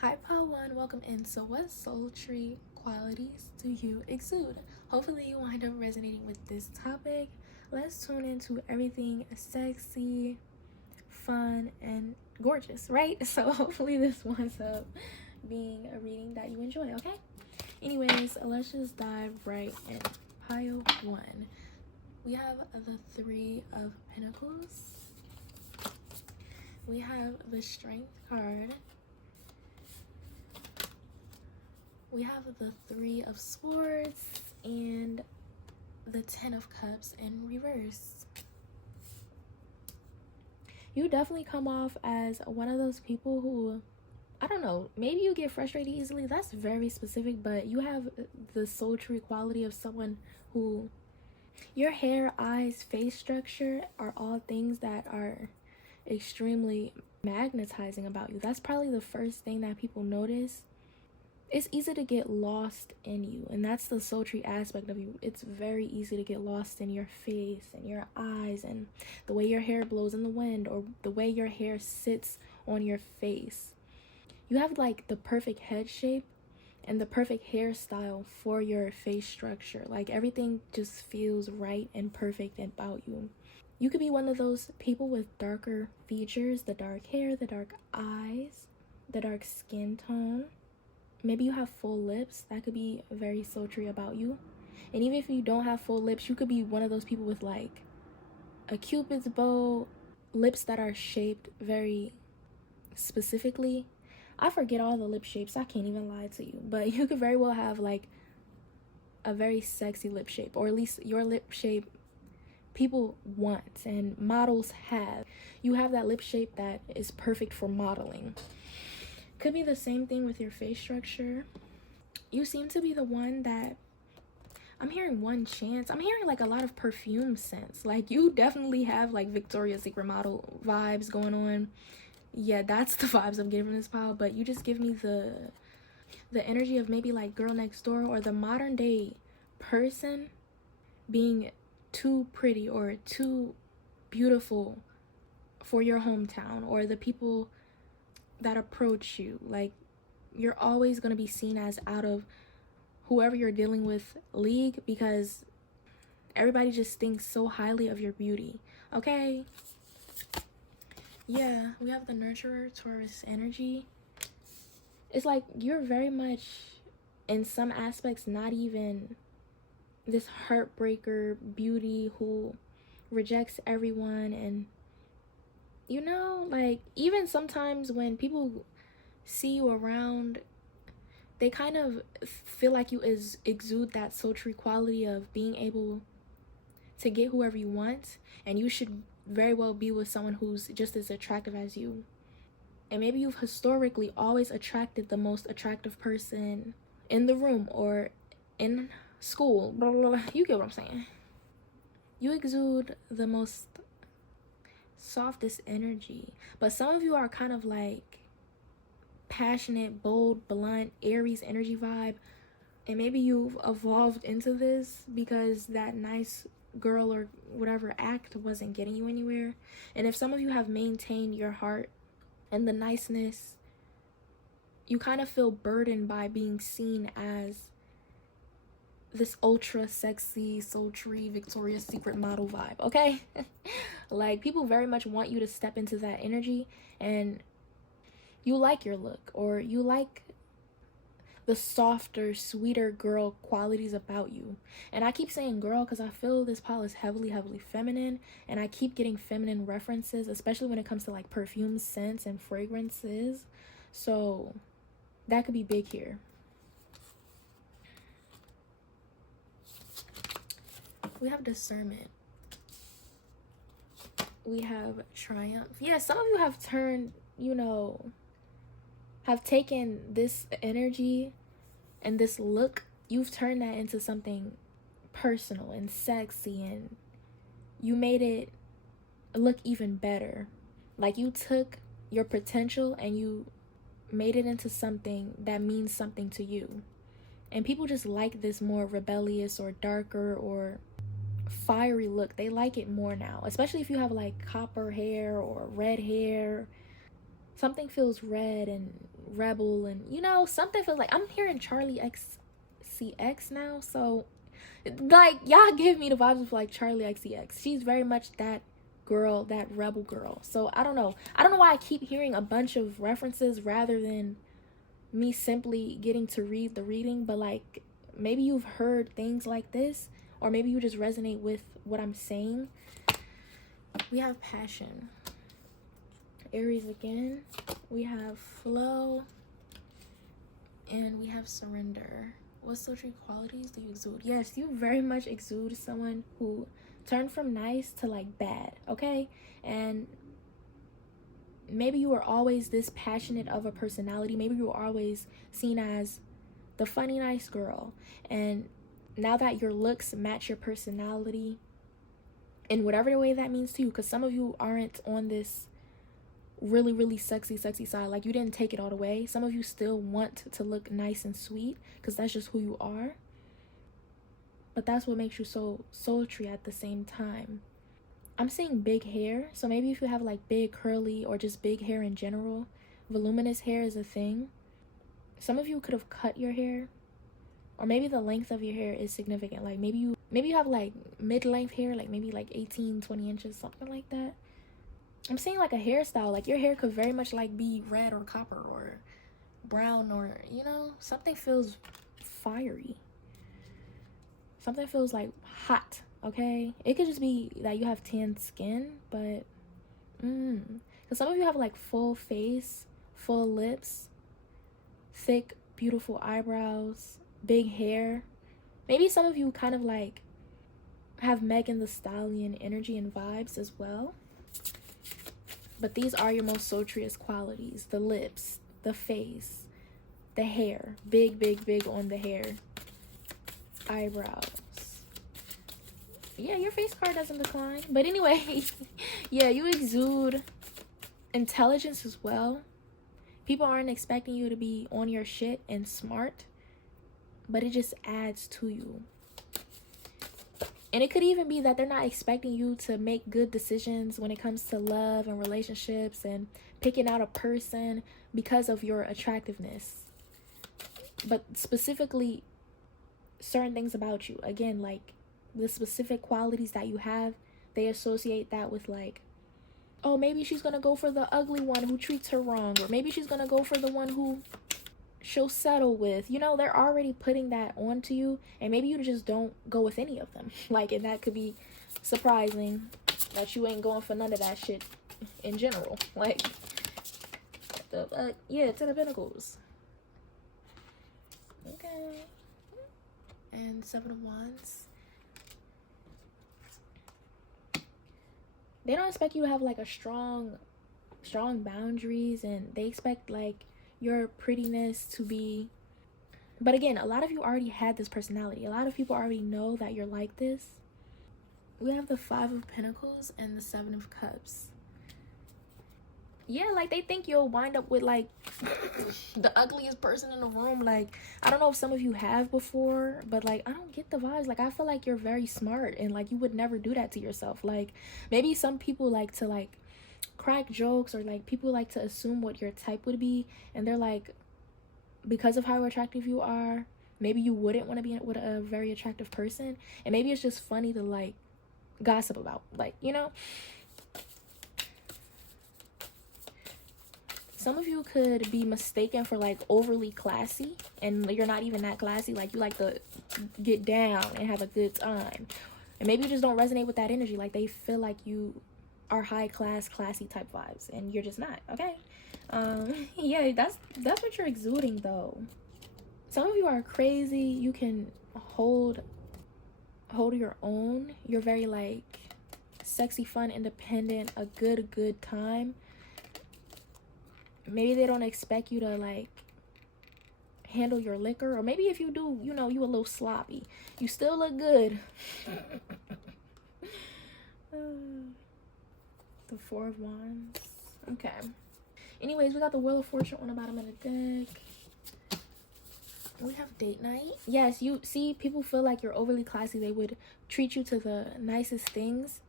Hi, Paul One. Welcome in. So, what sultry qualities do you exude? Hopefully, you wind up resonating with this topic. Let's tune into everything sexy, fun, and gorgeous, right? So, hopefully, this winds up being a reading that you enjoy, okay? Anyways, let's just dive right in. Pile 1. We have the Three of Pentacles. We have the Strength card. We have the Three of Swords and the Ten of Cups in reverse. You definitely come off as one of those people who, I don't know, maybe you get frustrated easily. That's very specific, but you have the sultry quality of someone who, your hair, eyes, face structure are all things that are extremely magnetizing about you. That's probably the first thing that people notice. It's easy to get lost in you, and that's the sultry aspect of you. It's very easy to get lost in your face and your eyes and the way your hair blows in the wind or the way your hair sits on your face. You have like the perfect head shape and the perfect hairstyle for your face structure. Like everything just feels right and perfect about you. You could be one of those people with darker features, the dark hair, the dark eyes, the dark skin tone. Maybe you have full lips. That could be very sultry about you. And even if you don't have full lips, you could be one of those people with like a cupid's bow, lips that are shaped very specifically. I forget all the lip shapes. I can't even lie to you. But you could very well have like a very sexy lip shape, or at least your lip shape people want and models have. You have that lip shape that is perfect for modeling. Could be the same thing with your face structure. You seem to be the one that, I'm hearing one chance. I'm hearing like a lot of perfume scents. Like you definitely have like Victoria's Secret model vibes going on. Yeah, that's the vibes I'm getting from this pile. But you just give me the energy of maybe like girl next door, or the modern day person being too pretty or too beautiful for your hometown, or the people that approach you. Like you're always going to be seen as out of whoever you're dealing with league, because everybody just thinks so highly of your beauty. Okay, yeah, we have the nurturer Taurus energy. It's like you're very much, in some aspects, not even this heartbreaker beauty who rejects everyone. And you know, like even sometimes when people see you around, they kind of feel like you exude that sultry quality of being able to get whoever you want, and you should very well be with someone who's just as attractive as you. And maybe you've historically always attracted the most attractive person in the room or in school, blah, blah, blah. You get what I'm saying. You exude the most softest energy, but some of you are kind of like passionate, bold, blunt, Aries energy vibe. And maybe you've evolved into this because that nice girl or whatever act wasn't getting you anywhere. And if some of you have maintained your heart and the niceness, you kind of feel burdened by being seen as this ultra sexy, sultry, Victoria's Secret model vibe, okay? Like people very much want you to step into that energy, and you like your look, or you like the softer, sweeter girl qualities about you. And I keep saying girl because I feel this pile is heavily feminine, and I keep getting feminine references, especially when it comes to like perfume scents and fragrances. So that could be big here. We have discernment. We have triumph. Yeah, some of you have turned, you know, have taken this energy and this look, you've turned that into something personal and sexy, and you made it look even better. Like you took your potential and you made it into something that means something to you. And people just like this more rebellious or darker or fiery look. They like it more now, especially if you have like copper hair or red hair. something feels red and rebel, and you know, something feels like, I'm hearing Charlie XCX now, so like y'all give me the vibes of like Charlie XCX. She's very much that girl, that rebel girl. So I don't know why I keep hearing a bunch of references rather than me simply getting to read the reading, but like maybe you've heard things like this, or maybe you just resonate with what I'm saying. We have passion, Aries again, we have flow, and we have surrender. What sultry qualities do you exude? Yes, you very much exude someone who turned from nice to like bad, okay? And maybe you were always this passionate of a personality. Maybe you were always seen as the funny, nice girl. And now that your looks match your personality in whatever way that means to you, because some of you aren't on this really, really sexy side. Like, you didn't take it all the way. Some of you still want to look nice and sweet because that's just who you are. But that's what makes you so sultry at the same time. I'm seeing big hair. So maybe if you have like big curly or just big hair in general, voluminous hair is a thing. Some of you could have cut your hair, or maybe the length of your hair is significant. Like maybe you have like mid-length hair, like maybe like 18-20 inches, something like that. I'm saying like a hairstyle, like your hair could very much like be red or copper or brown, or you know, something feels fiery, something feels like hot. Okay, it could just be that you have tan skin, but because some of you have like full face, full lips, thick beautiful eyebrows, big hair. Maybe some of you kind of like have Megan Thee Stallion energy and vibes as well. But these are your most sultriest qualities: the lips, the face, the hair, big on the hair, eyebrows. Yeah, your face card doesn't decline. But anyway, yeah, you exude intelligence as well. People aren't expecting you to be on your shit and smart, but it just adds to you. And it could even be that they're not expecting you to make good decisions when it comes to love and relationships and picking out a person because of your attractiveness. But specifically, certain things about you. Again, like the specific qualities that you have, they associate that with like, oh, maybe she's going to go for the ugly one who treats her wrong. Or maybe she's going to go for the one who she'll settle with. You know, they're already putting that onto you, and maybe you just don't go with any of them. Like, and that could be surprising that you ain't going for none of that shit in general. Like, yeah, 10 of Pentacles. Okay. And 7 of Wands. They don't expect you to have like a strong boundaries, and they expect like your prettiness to be, but again, a lot of you already had this personality. A lot of people already know that you're like this. We have the 5 of Pentacles and the 7 of Cups. Yeah, like they think you'll wind up with like the ugliest person in the room. Like, I don't know if some of you have before, but like I don't get the vibes. Like, I feel like you're very smart and like you would never do that to yourself. Like, maybe some people like to like crack jokes, or like people like to assume what your type would be, and they're like, because of how attractive you are, maybe you wouldn't want to be with a very attractive person, and maybe it's just funny to like gossip about, like, you know. Some of you could be mistaken for like overly classy, and you're not even that classy. Like, you like to get down and have a good time, and maybe you just don't resonate with that energy. Like, they feel like you are high class, classy type vibes, and you're just not. Okay. Yeah, that's what you're exuding though. Some of you are crazy. You can hold your own. You're very like sexy, fun, independent, a good time. Maybe they don't expect you to like handle your liquor, or maybe if you do, you know, you a little sloppy. You still look good. The 4 of Wands. Okay. Anyways, we got the Wheel of Fortune on the bottom of the deck. We have date night. Yes, you see, people feel like you're overly classy. They would treat you to the nicest things.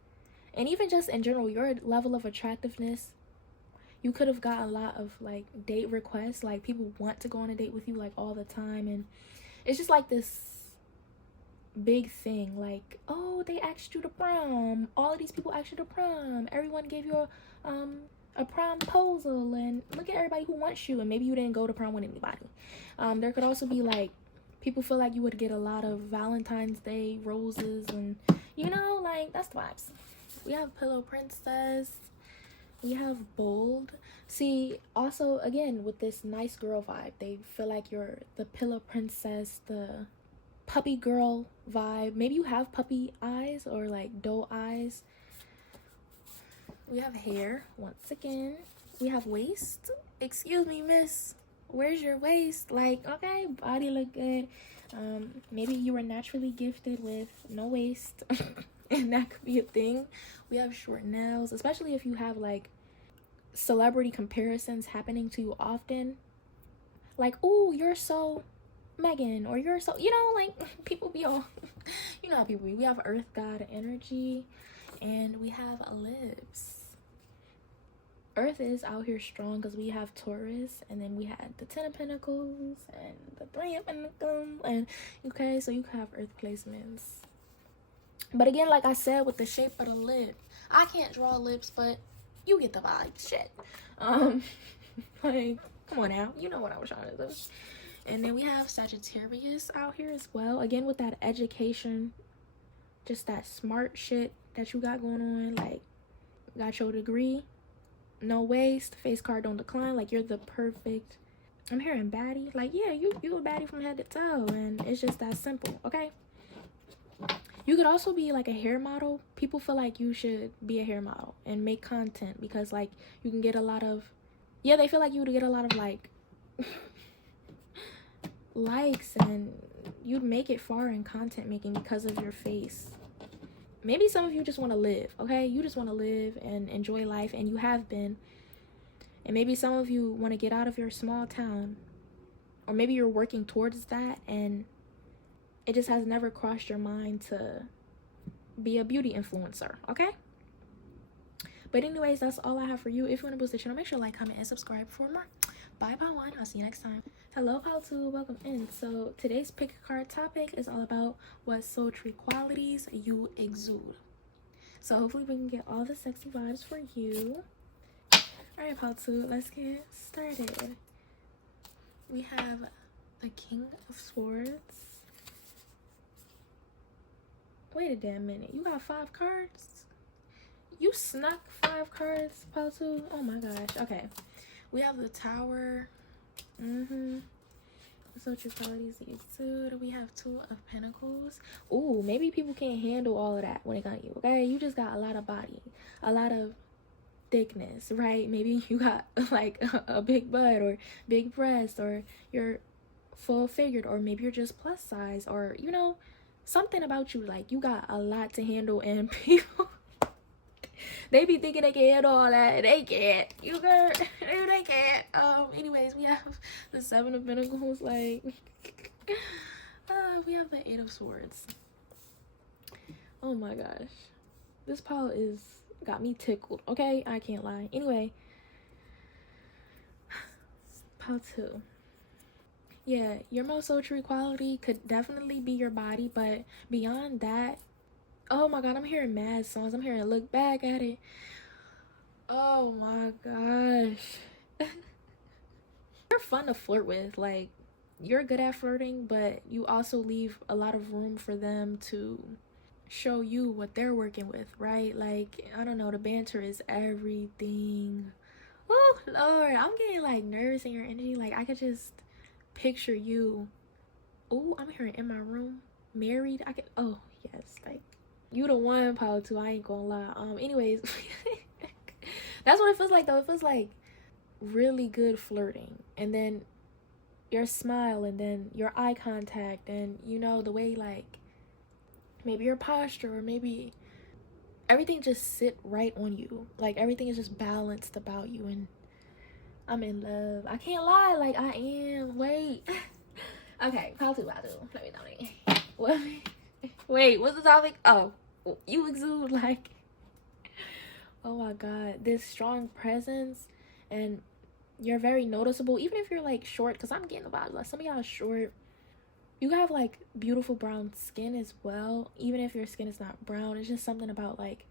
And even just in general, your level of attractiveness, you could have got a lot of like date requests. Like people want to go on a date with you like all the time, and it's just like this big thing. Like, oh, they asked you to prom. All of these people asked you to prom. Everyone gave you a promposal, and look at everybody who wants you, and maybe you didn't go to prom with anybody. There could also be like people feel like you would get a lot of Valentine's Day roses, and you know, like that's the vibes. We have Pillow Princess. We have Bold. See, also again with this nice girl vibe, they feel like you're the Pillow Princess, the puppy girl vibe. Maybe you have puppy eyes or like doe eyes. We have hair once again. We have waist. Excuse me, miss, where's your waist? Like, okay, body look good. Maybe you were naturally gifted with no waist and that could be a thing. We have short nails, especially if you have like celebrity comparisons happening to you often. Like, oh, you're so Megan, or you're so, you know, like people be all you know how people be. We have earth god energy, and we have lips. Earth is out here strong because we have Taurus, and then we had the 10 of Pentacles and the 3 of Pentacles, and okay, so you have earth placements. But again, like I said, with the shape of the lip, I can't draw lips, but you get the vibe. Shit. Like, come on now, you know what I was trying to do. And then we have Sagittarius out here as well, again with that education, just that smart shit that you got going on. Like, got your degree, no waist, face card don't decline. Like, you're the perfect, I'm hearing baddie. Like, yeah, you a baddie from head to toe, and it's just that simple. Okay, you could also be like a hair model. People feel like you should be a hair model and make content because like you can get a lot of, yeah, they feel like you would get a lot of like likes, and you'd make it far in content making because of your face. Maybe some of you just want to live, okay? You just want to live and enjoy life, and you have been. And maybe some of you want to get out of your small town, or maybe you're working towards that, and it just has never crossed your mind to be a beauty influencer, okay? But anyways, that's all I have for you. If you want to boost the channel, make sure to like, comment, and subscribe for more. Bye, bye, one. I'll see you next time. Hello, how to welcome in. So today's pick a card topic is all about what sultry qualities you exude. So hopefully we can get all the sexy vibes for you. All right, how to, let's get started. We have the King of Swords. Wait a damn minute, you got 5 cards? You snuck 5 cards, Pautu? Oh my gosh. Okay, we have the Tower. Social qualities you exude. We have 2 of Pentacles. Ooh, maybe people can't handle all of that when it got you. Okay, you just got a lot of body, a lot of thickness, right? Maybe you got like a big butt or big breast, or you're full figured, or maybe you're just plus size, or you know, something about you, like you got a lot to handle, and people they be thinking they can handle all that. They can't. You girl, they can't. Anyways, we have the 7 of Pentacles. Like, we have the 8 of Swords. Oh my gosh, this pile is got me tickled. Okay, I can't lie. Anyway, pile 2. Yeah, your most sultry quality could definitely be your body, but beyond that, oh my god, I'm hearing mad songs. I'm hearing Look Back at It. Oh my gosh. You're fun to flirt with. Like, you're good at flirting, but you also leave a lot of room for them to show you what they're working with, right? Like, I don't know, the banter is everything. Oh Lord, I'm getting like nervous in your energy. Like, I could just picture you. Oh, I'm hearing in my room, married. I could, oh yes, like, you the one, Paul, too. I ain't gonna lie. Anyways, that's what it feels like, though. It feels like really good flirting, and then your smile, and then your eye contact, and you know, the way, like, maybe your posture, or maybe everything just sit right on you. Like, everything is just balanced about you, and I'm in love. I can't lie, like, I am. Wait. Okay, Paul, too. Let me know. What? Wait, what's the topic? Oh, you exude like, oh my god, this strong presence, and you're very noticeable, even if you're like short, because I'm getting the vibe like some of y'all are short. You have like beautiful brown skin as well. Even if your skin is not brown, it's just something about like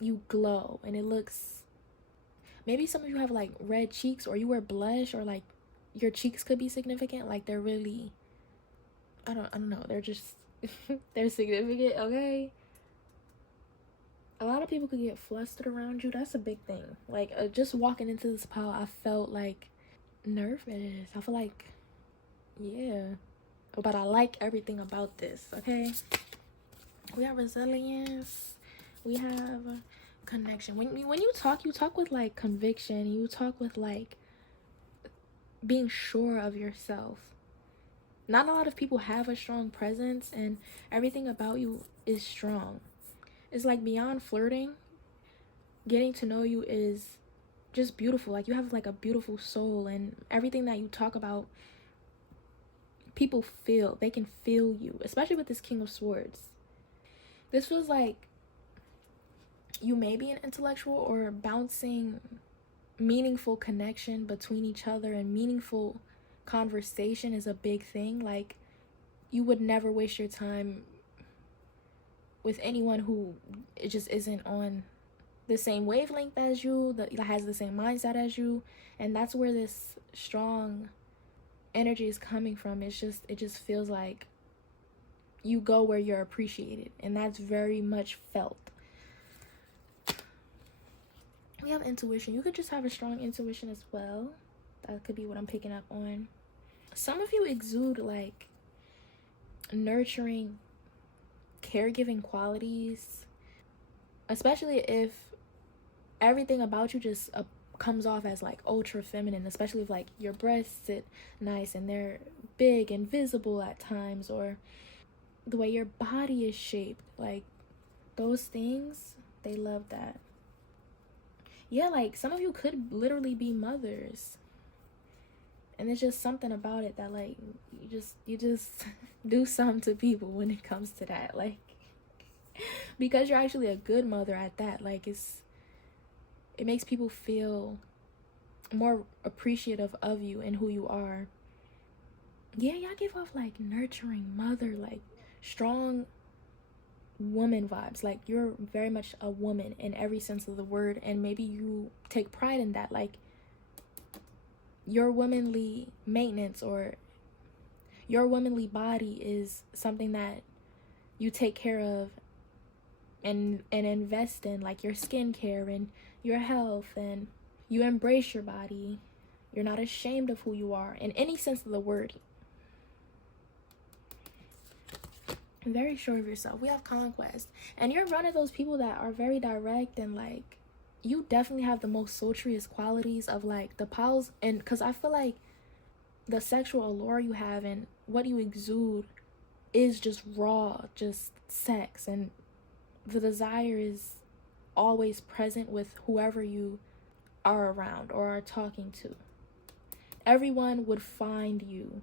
you glow and it looks, maybe some of you have like red cheeks, or you wear blush, or like your cheeks could be significant, like they're really, I don't know, they're just they're significant, okay? A lot of people could get flustered around you. That's a big thing. Like just walking into this pile, I felt like nervous. I feel like, yeah, but I like everything about this, okay? We have resilience, we have connection. When you talk with like conviction, you talk with like being sure of yourself. Not a lot of people have a strong presence, and everything about you is strong. It's like beyond flirting, getting to know you is just beautiful. Like you have like a beautiful soul, and everything that you talk about, people feel. They can feel you, especially with this King of Swords. This was like you may be an intellectual, or bouncing meaningful connection between each other, and meaningful conversation is a big thing. Like you would never waste your time with anyone who it just isn't on the same wavelength as you, that has the same mindset as you. And that's where this strong energy is coming from. It just feels like you go where you're appreciated, and that's very much felt. We have intuition. You could just have a strong intuition as well. That could be what I'm picking up on. Some of you exude like nurturing, caregiving qualities, especially if everything about you just comes off as like ultra feminine, especially if like your breasts sit nice and they're big and visible at times, or the way your body is shaped. Like those things, they love that. Yeah, like some of you could literally be mothers, and there's just something about it that like you just do something to people when it comes to that, like because you're actually a good mother at that. Like it makes people feel more appreciative of you and who you are. Yeah, y'all give off like nurturing mother, like strong woman vibes. Like you're very much a woman in every sense of the word, and maybe you take pride in that. Like your womanly maintenance, or your womanly body is something that you take care of and invest in, like your skincare and your health, and you embrace your body. You're not ashamed of who you are in any sense of the word. Very sure of yourself. We have conquest, and you're one of those people that are very direct, and like you definitely have the most sultriest qualities of like the pals. And because I feel like the sexual allure you have and what you exude is just raw, just sex, and the desire is always present with whoever you are around or are talking to. Everyone would find you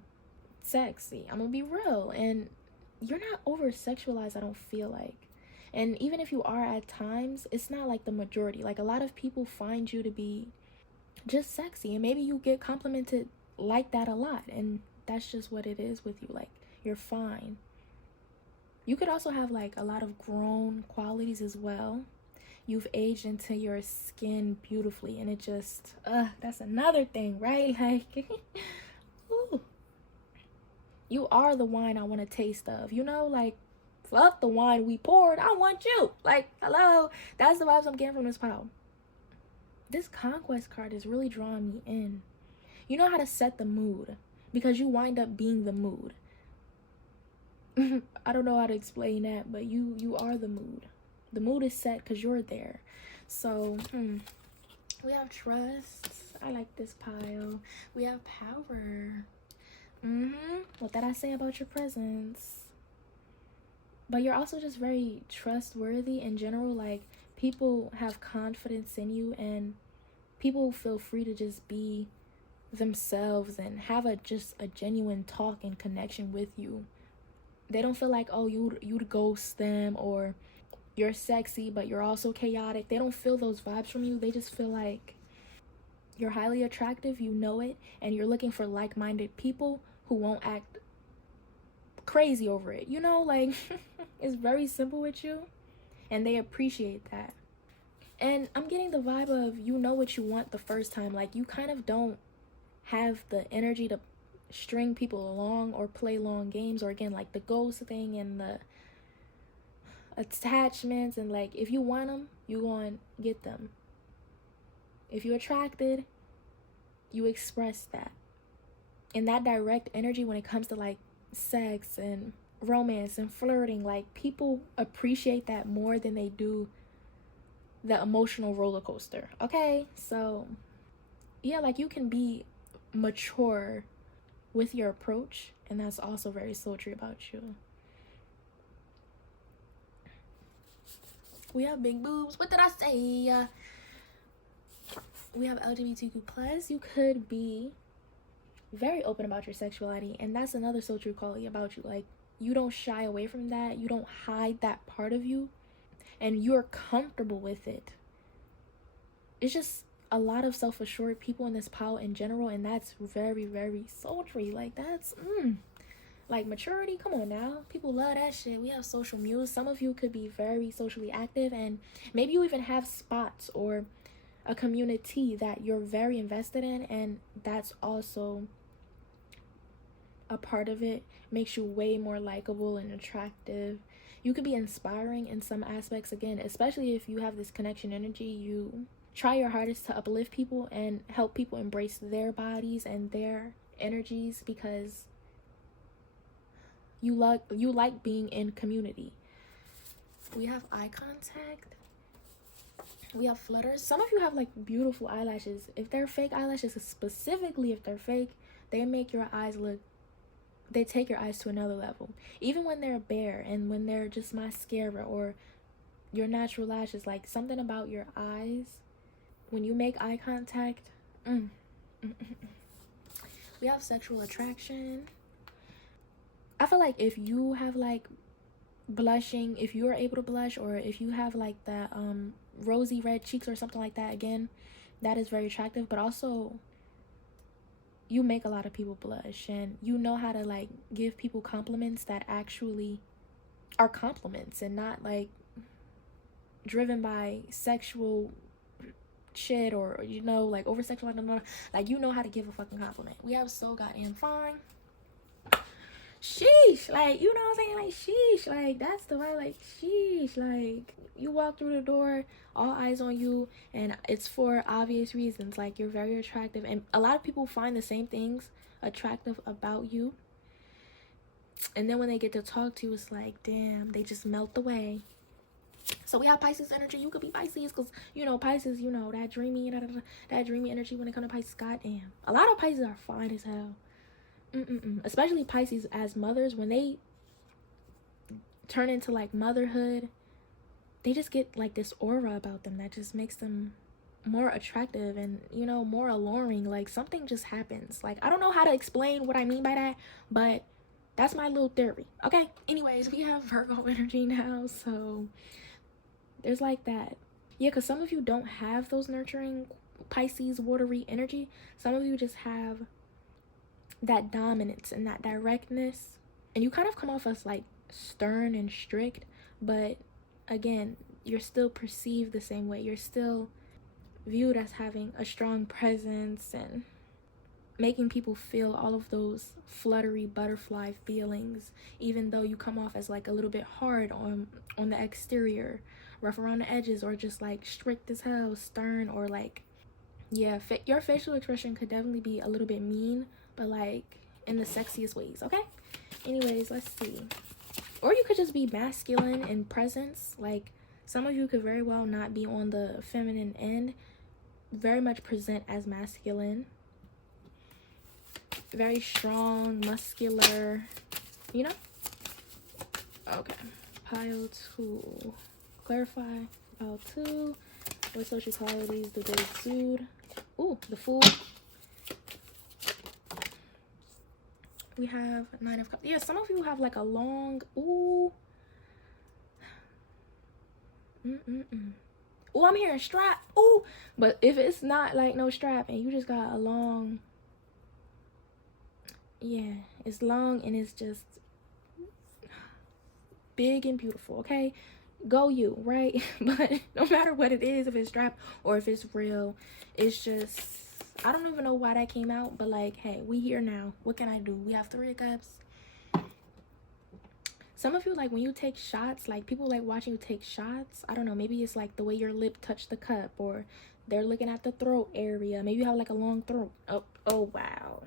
sexy. I'm gonna be real. And you're not over sexualized, I don't feel like. And even if you are at times, it's not like the majority. Like a lot of people find you to be just sexy, and maybe you get complimented like that a lot, and that's just what it is with you. Like you're fine. You could also have like a lot of grown qualities as well. You've aged into your skin beautifully, and it just that's another thing, right? Like ooh. You are the wine I want a taste of, you know? Like fuck the wine we poured, I want you. Like hello, that's the vibes I'm getting from this pile. This conquest card is really drawing me in. You know how to set the mood, because you wind up being the mood. I don't know how to explain that, but you are the mood. The mood is set because you're there. So we have trust. I like this pile. We have power. What did I say about your presence? But you're also just very trustworthy in general. Like people have confidence in you, and people feel free to just be themselves and have just a genuine talk and connection with you. They don't feel like, oh, you'd ghost them, or you're sexy but you're also chaotic. They don't feel those vibes from you. They just feel like You're highly attractive, you know it, and you're looking for like-minded people who won't act crazy over it. You know, like, it's very simple with you, and they appreciate that. And I'm getting the vibe of you know what you want the first time. Like, you kind of don't have the energy to string people along or play long games, or again, like the ghost thing and the attachments. And like, if you want them, you going to get them. If you're attracted, you express that. And that direct energy when it comes to like sex and romance and flirting, like, people appreciate that more than they do the emotional roller coaster. Okay, so yeah, like, you can be mature with your approach, and that's also very sultry about you. We have big boobs. What did I say? We have LGBTQ plus. You could be very open about your sexuality, and that's another sultry quality about you. Like, you don't shy away from that. You don't hide that part of you, and you're comfortable with it. It's just a lot of self-assured people in this pile in general, and that's very, very sultry. Like, that's like maturity. Come on now, people love that shit. We have social muse. Some of you could be very socially active, and maybe you even have spots or a community that you're very invested in, and that's also a part of it. Makes you way more likable and attractive. You could be inspiring in some aspects, again, especially if you have this connection energy. You try your hardest to uplift people and help people embrace their bodies and their energies, because you like being in community. We have eye contact. We have flutters. Some of you have like beautiful eyelashes. If they're fake eyelashes, specifically if they're fake, they make your eyes look, they take your eyes to another level. Even when they're bare and when they're just mascara or your natural lashes, like, something about your eyes when you make eye contact. We have sexual attraction. I feel like if you have like blushing, if you're able to blush, or if you have like that rosy red cheeks or something like that, again, that is very attractive. But also, you make a lot of people blush, and you know how to like give people compliments that actually are compliments and not like driven by sexual shit, or, you know, like over sexualized. Like, you know how to give a fucking compliment. We have so goddamn fine. Sheesh, like, you know what I'm saying? Like, sheesh, like, that's the way. Like, sheesh, like, you walk through the door, all eyes on you, and it's for obvious reasons. Like, you're very attractive, and a lot of people find the same things attractive about you, and then when they get to talk to you, it's like, damn, they just melt away. So we have Pisces energy. You could be Pisces, because, you know, Pisces, you know, that dreamy energy when it comes to Pisces. Goddamn, a lot of Pisces are fine as hell. Especially Pisces as mothers, when they turn into like motherhood, they just get like this aura about them that just makes them more attractive and, you know, more alluring. Like, something just happens. Like, I don't know how to explain what I mean by that, but that's my little theory. Okay, anyways, we have Virgo energy now, so there's like that. Yeah, because some of you don't have those nurturing Pisces watery energy. Some of you just have that dominance and that directness, and you kind of come off as like stern and strict, but again, you're still perceived the same way. You're still viewed as having a strong presence and making people feel all of those fluttery butterfly feelings, even though you come off as like a little bit hard on the exterior, rough around the edges, or just like strict as hell, stern, or like, yeah, your facial expression could definitely be a little bit mean, but like in the sexiest ways. Okay, anyways, let's see. Or you could just be masculine in presence. Like, some of you could very well not be on the feminine end, very much present as masculine, very strong, muscular, you know. Okay, pile 2. Clarify. Pile 2. What social qualities do they exude? Ooh, the Fool. We have 9 of Cups. Yeah, some of you have like a long, ooh, Oh, I'm hearing strap. Oh, but if it's not like no strap and you just got a long, yeah, it's long and it's just big and beautiful, okay? Go you, right? But no matter what it is, if it's strap or if it's real, it's just, I don't even know why that came out, but like, hey, we here now. What can I do? We have 3 cups. Some of you, like, when you take shots, like, people like watching you take shots. I don't know, maybe it's like the way your lip touched the cup, or they're looking at the throat area. Maybe you have like a long throat. Oh wow.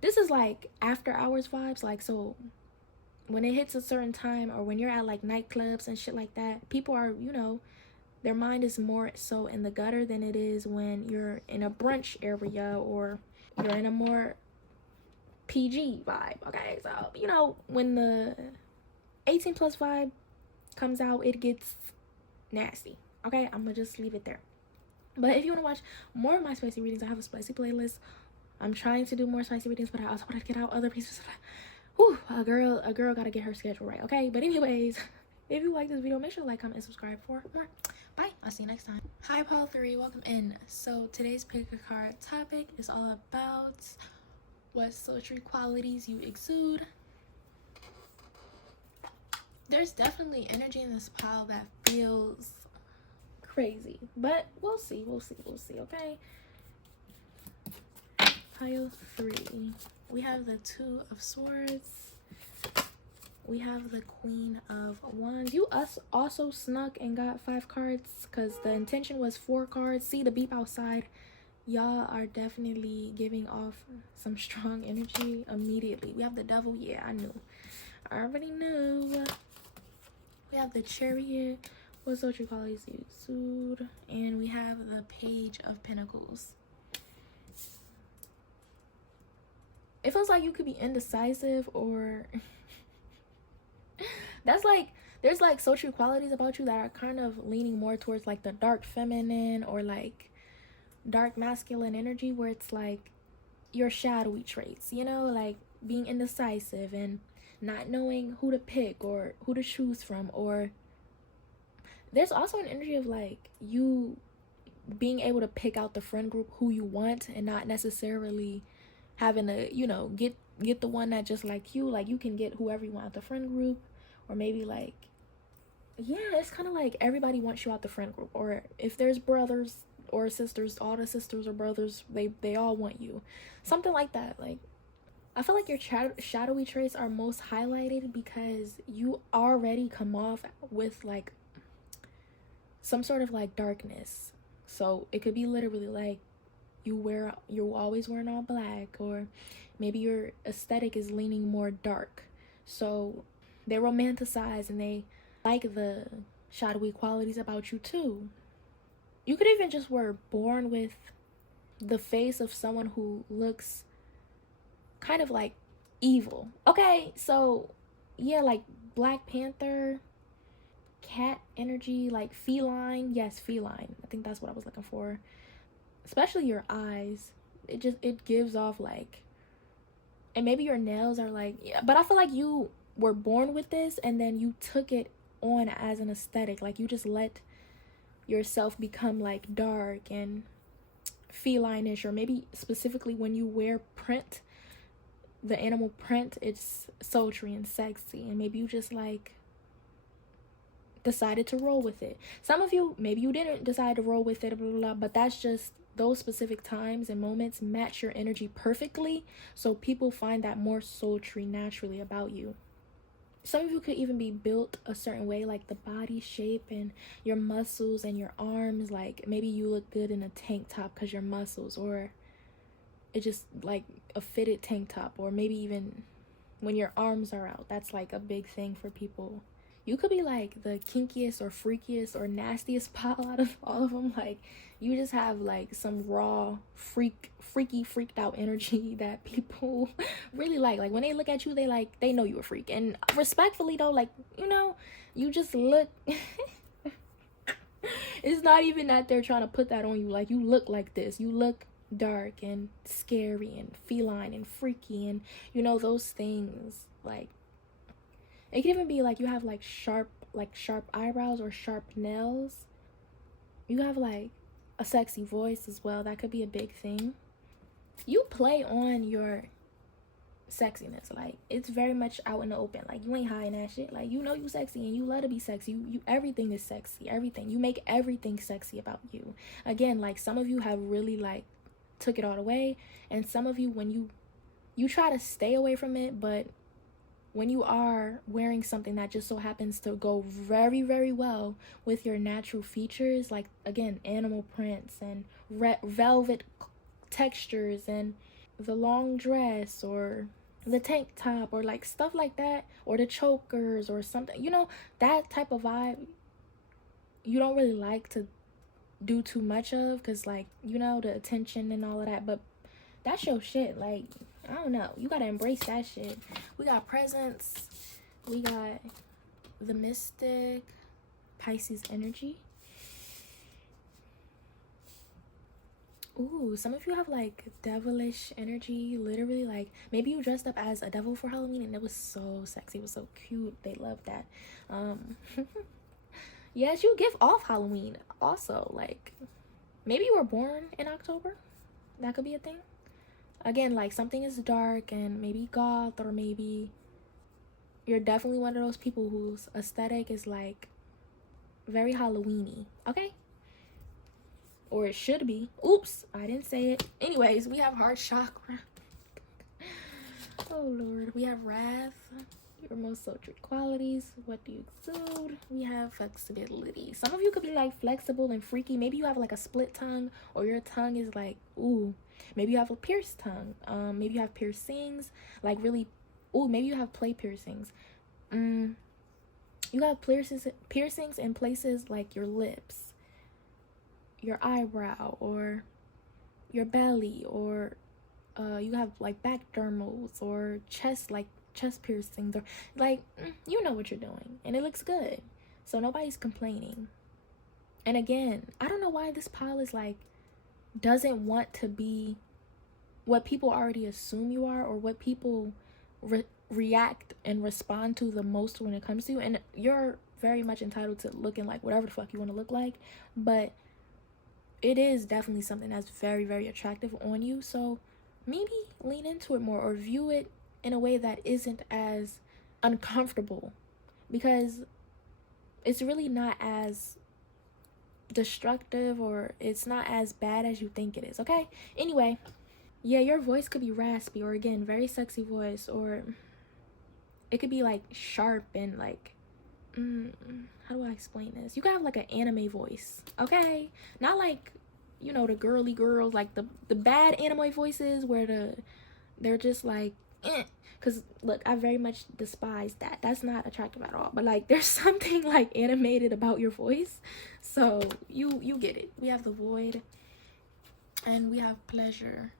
This is like after hours vibes. Like, so when it hits a certain time, or when you're at like nightclubs and shit like that, people are, you know, their mind is more so in the gutter than it is when you're in a brunch area or you're in a more PG vibe. Okay, so you know, when the 18 plus vibe comes out, it gets nasty. Okay, I'm gonna just leave it there. But if you want to watch more of my spicy readings, I have a spicy playlist. I'm trying to do more spicy readings, but I also want to get out other pieces. Whew, a girl gotta get her schedule right. Okay, but anyways, if you like this video, make sure to like, comment, and subscribe for more. Bye, I'll see you next time. Hi, Paul 3, welcome in. So today's pick a card topic is all about what sultry qualities you exude. There's definitely energy in this pile that feels crazy, but we'll see, okay? Pile 3. We have the 2 of Swords. We have the Queen of Wands. You also snuck and got 5 cards because the intention was 4 cards. See the beep outside. Y'all are definitely giving off some strong energy immediately. We have the Devil. Yeah, I knew. I already knew. We have the Chariot. What sultry qualities you exude? And we have the Page of Pentacles. It feels like you could be indecisive, or that's like, there's like sultry qualities about you that are kind of leaning more towards like the dark feminine or like dark masculine energy, where it's like your shadowy traits, you know, like being indecisive and not knowing who to pick or who to choose from. Or there's also an energy of like you being able to pick out the friend group who you want and not necessarily having to, you know, get the one that just like you. Like you can get whoever you want out the friend group, or maybe like, yeah, it's kind of like everybody wants you out the friend group. Or if there's brothers or sisters, all the sisters or brothers, they all want you, something like that. Like, I feel like your shadowy traits are most highlighted because you already come off with like some sort of like darkness. So it could be literally like you're always wearing all black, or maybe your aesthetic is leaning more dark. So they romanticize and they like the shadowy qualities about you too. You could even just were born with the face of someone who looks kind of like evil. Okay, so yeah, like Black Panther, cat energy, like feline. Yes, feline. I think that's what I was looking for. Especially your eyes. It gives off like, and maybe your nails are like, yeah, but I feel like you were born with this and then you took it on as an aesthetic. Like you just let yourself become like dark and feline-ish, or maybe specifically when you wear print, the animal print, it's sultry and sexy, and maybe you just like decided to roll with it. Some of you, maybe you didn't decide to roll with it, blah, blah, blah, but that's just those specific times and moments match your energy perfectly, so people find that more sultry naturally about you. Some of you could even be built a certain way, like the body shape and your muscles and your arms. Like maybe you look good in a tank top because your muscles, or it's just like a fitted tank top, or maybe even when your arms are out. That's like a big thing for people. You could be like the kinkiest or freakiest or nastiest pile out of all of them. Like you just have like some raw freaked out energy that people really like when they look at you, they know you a freak. And respectfully though, like, you know, you just look it's not even that they're trying to put that on you. Like you look like this, you look dark and scary and feline and freaky, and you know those things. Like it could even be like you have like sharp eyebrows or sharp nails. You have like a sexy voice as well. That could be a big thing. You play on your sexiness. Like, it's very much out in the open. Like, you ain't hiding that shit. Like, you know you sexy and you love to be sexy. You everything is sexy. Everything. You make everything sexy about you. Again, like, some of you have really like took it all away, and some of you, when you try to stay away from it, but when you are wearing something that just so happens to go very, very well with your natural features, like, again, animal prints and velvet textures and the long dress or the tank top or like stuff like that, or the chokers or something, you know, that type of vibe you don't really like to do too much of, because, like, you know, the attention and all of that. But that's your shit. Like, I don't know, you gotta embrace that shit. We got presents, we got the mystic, Pisces energy. Ooh, some of you have like devilish energy. Literally, like, maybe you dressed up as a devil for Halloween and it was so sexy, it was so cute. They love that. Yes, you give off Halloween also. Like, maybe you were born in October. That could be a thing. Again, like, something is dark and maybe goth, or maybe you're definitely one of those people whose aesthetic is like very Halloween-y, okay? Or it should be. Oops, I didn't say it. Anyways, we have heart chakra. Oh Lord. We have wrath, your most sultry qualities. What do you exude? We have flexibility. Some of you could be like flexible and freaky. Maybe you have like a split tongue, or your tongue is like, ooh. Maybe you have a pierced tongue. Maybe you have piercings, like really. Ooh, maybe you have play piercings. You got piercings in places like your lips, your eyebrow, or your belly, or you have like back dermals or chest piercings, or like, you know what you're doing, and it looks good, so nobody's complaining. And again, I don't know why this pile is like doesn't want to be what people already assume you are, or what people react and respond to the most when it comes to you. And you're very much entitled to looking like whatever the fuck you want to look like, but it is definitely something that's very, very attractive on you. So maybe lean into it more, or view it in a way that isn't as uncomfortable, because it's really not as destructive, or it's not as bad as you think it is, okay? Anyway, yeah, your voice could be raspy, or again, very sexy voice, or it could be like sharp and like, how do I explain this? You could have like an anime voice, okay? Not like, you know, the girly girls, like the bad anime voices where they're just like, because look, I very much despise that. That's not attractive at all. But like, there's something like animated about your voice, so you get it. We have the void, and we have pleasure.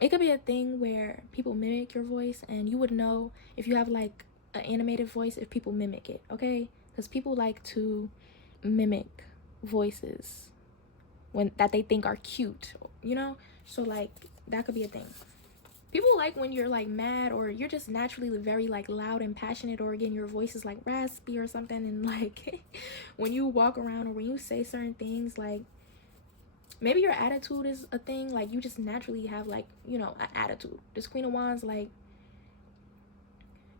It could be a thing where people mimic your voice, and you would know if you have like an animated voice if people mimic it, okay? Because people like to mimic voices that they think are cute, you know? So like, that could be a thing. People like when you're like mad, or you're just naturally very like loud and passionate, or again, your voice is like raspy or something, and like when you walk around, or when you say certain things, like maybe your attitude is a thing, like you just naturally have like, you know, an attitude. This Queen of Wands, like,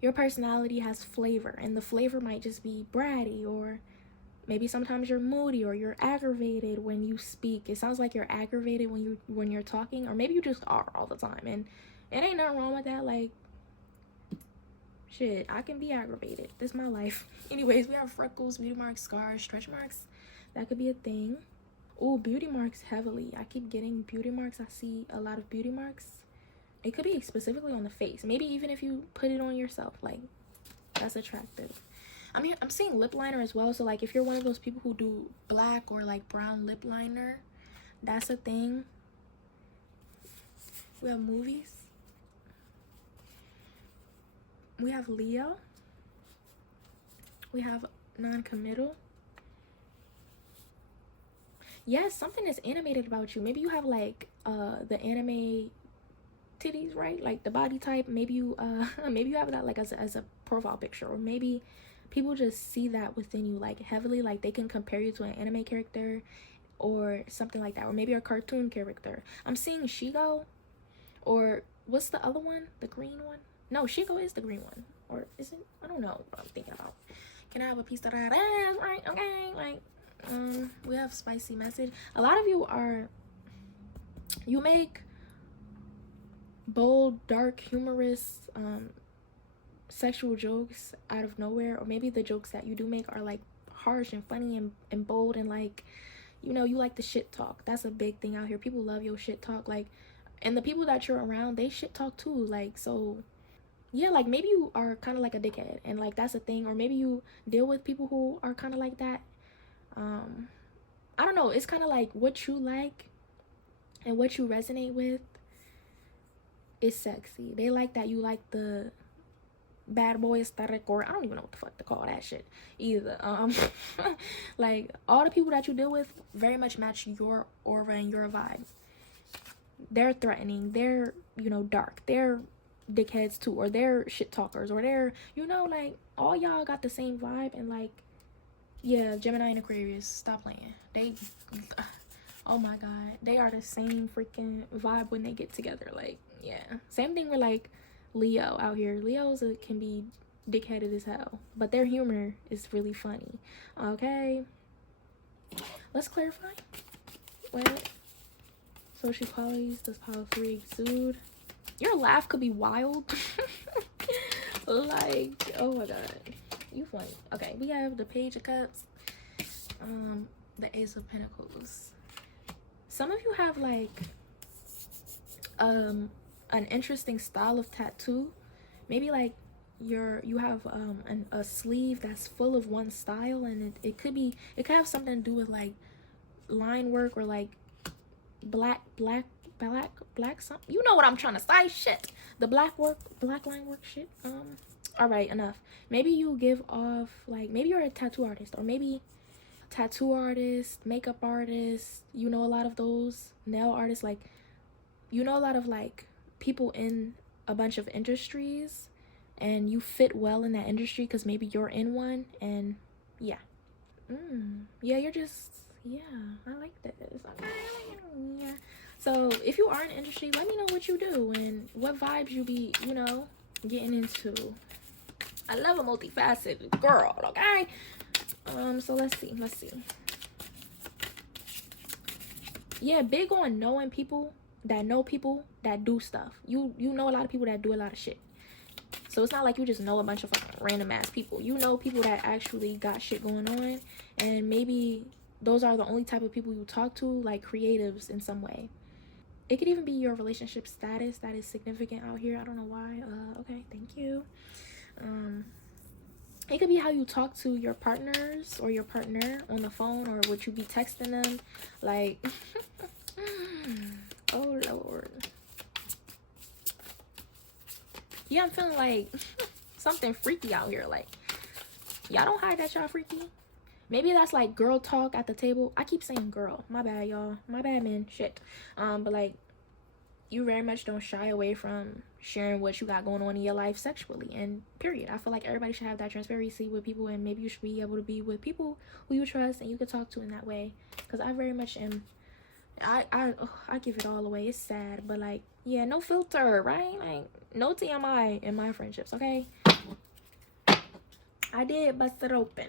your personality has flavor, and the flavor might just be bratty, or maybe sometimes you're moody, or you're aggravated when you speak. It sounds like you're aggravated when you're talking, or maybe you just are all the time, and it ain't nothing wrong with that. Like, shit, I can be aggravated. This is my life. Anyways, we have freckles, beauty marks, scars, stretch marks. That could be a thing. Ooh, beauty marks heavily. I keep getting beauty marks. I see a lot of beauty marks. It could be specifically on the face. Maybe even if you put it on yourself, like, that's attractive. I'm seeing lip liner as well. So like, if you're one of those people who do black or like brown lip liner, that's a thing. We have movies. We have Leo. We have non-committal. Yes, something is animated about you. Maybe you have like the anime titties, right? Like the body type. Maybe you maybe you have that like as a profile picture, or maybe people just see that within you, like, heavily. Like, they can compare you to an anime character or something like that, or maybe a cartoon character. I'm seeing Shigo, or what's the other one, the green one? No, Shigo is the green one, or is it? I don't know what I'm thinking about. Can I have a piece of that ass? Right, okay. Like, we have spicy message. A lot of you make bold, dark, humorous sexual jokes out of nowhere, or maybe the jokes that you do make are like harsh and funny and bold, and like, you know, you like the shit talk. That's a big thing out here. People love your shit talk, like, and the people that you're around, they shit talk too. Like, so yeah, like, maybe you are kind of like a dickhead, and like, that's a thing. Or maybe you deal with people who are kind of like that. I don't know, it's kind of like what you like and what you resonate with is sexy. They like that you like the bad boy aesthetic, or I don't even know what the fuck to call that shit either. Like, all the people that you deal with very much match your aura and your vibe. They're threatening, they're, you know, dark, they're dickheads too, or they're shit talkers, or they're, you know, like, all y'all got the same vibe. And like, yeah, Gemini and Aquarius, stop playing. They, oh my god, they are the same freaking vibe when they get together. Like, yeah, same thing with like Leo out here. Leos can be dickheaded as hell, but their humor is really funny. Okay, let's clarify. Wait, social qualities, does power 3 exude? Your laugh could be wild. Like, oh my god, you funny. Okay, we have the Page of Cups, the Ace of Pentacles. Some of you have like an interesting style of tattoo. Maybe like you have a sleeve that's full of one style, and it could have something to do with like line work, or like black something. You know what I'm trying to say, shit. The black line work shit. All right, enough. Maybe you give off, like, maybe you're a tattoo artist, or maybe tattoo artist, makeup artist, you know, a lot of those nail artists, like, you know, a lot of like people in a bunch of industries, and you fit well in that industry because maybe you're in one. And yeah, yeah, you're just, yeah, I like this. Okay, yeah. So if you are in the industry, let me know what you do and what vibes you be, you know, getting into. I love a multifaceted girl. Okay, so let's see. Yeah, big on knowing people that know people that do stuff. You know a lot of people that do a lot of shit. So it's not like you just know a bunch of fucking random ass people. You know people that actually got shit going on, and maybe those are the only type of people you talk to, like creatives in some way. It could even be your relationship status that is significant out here. I don't know why. Okay, thank you. It could be how you talk to your partners or your partner on the phone, or what you be texting them. Like, oh Lord. Yeah, I'm feeling like something freaky out here. Like, y'all don't hide that y'all freaky. Maybe that's like girl talk at the table. I keep saying girl. My bad, y'all. My bad, man. Shit. But like, you very much don't shy away from sharing what you got going on in your life sexually, and period. I feel like everybody should have that transparency with people, and maybe you should be able to be with people who you trust and you can talk to in that way. Because I very much am. I give it all away. It's sad, but like, yeah, no filter, right? Like, no TMI in my friendships, okay? I did bust it open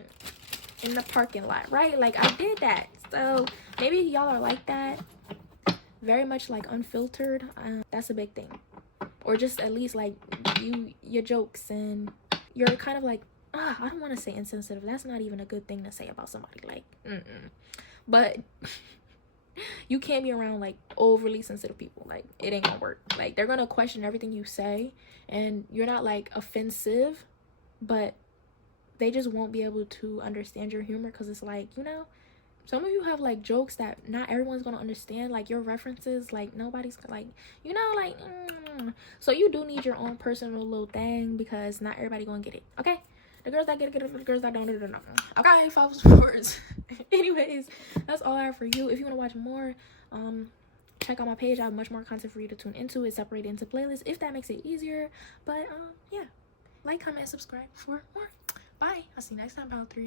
in the parking lot, right? Like, I did that. So maybe y'all are like that, very much like unfiltered. That's a big thing. Or just at least like your jokes, and you're kind of like, I don't want to say insensitive. That's not even a good thing to say about somebody. Like, but you can't be around like overly sensitive people. Like, it ain't gonna work. Like, they're gonna question everything you say, and you're not like offensive, but they just won't be able to understand your humor, because it's like, you know, some of you have like jokes that not everyone's gonna understand, like your references, like nobody's like, you know, like so you do need your own personal little thing, because not everybody gonna get it. Okay, the girls that get it, the girls that don't get it. Okay, follow sports. Anyways, that's all I have for you. If you want to watch more, check out my page. I have much more content for you to tune into. It's separated into playlists if that makes it easier. But yeah, like, comment, subscribe for more. Bye. I'll see you next time, pile 3.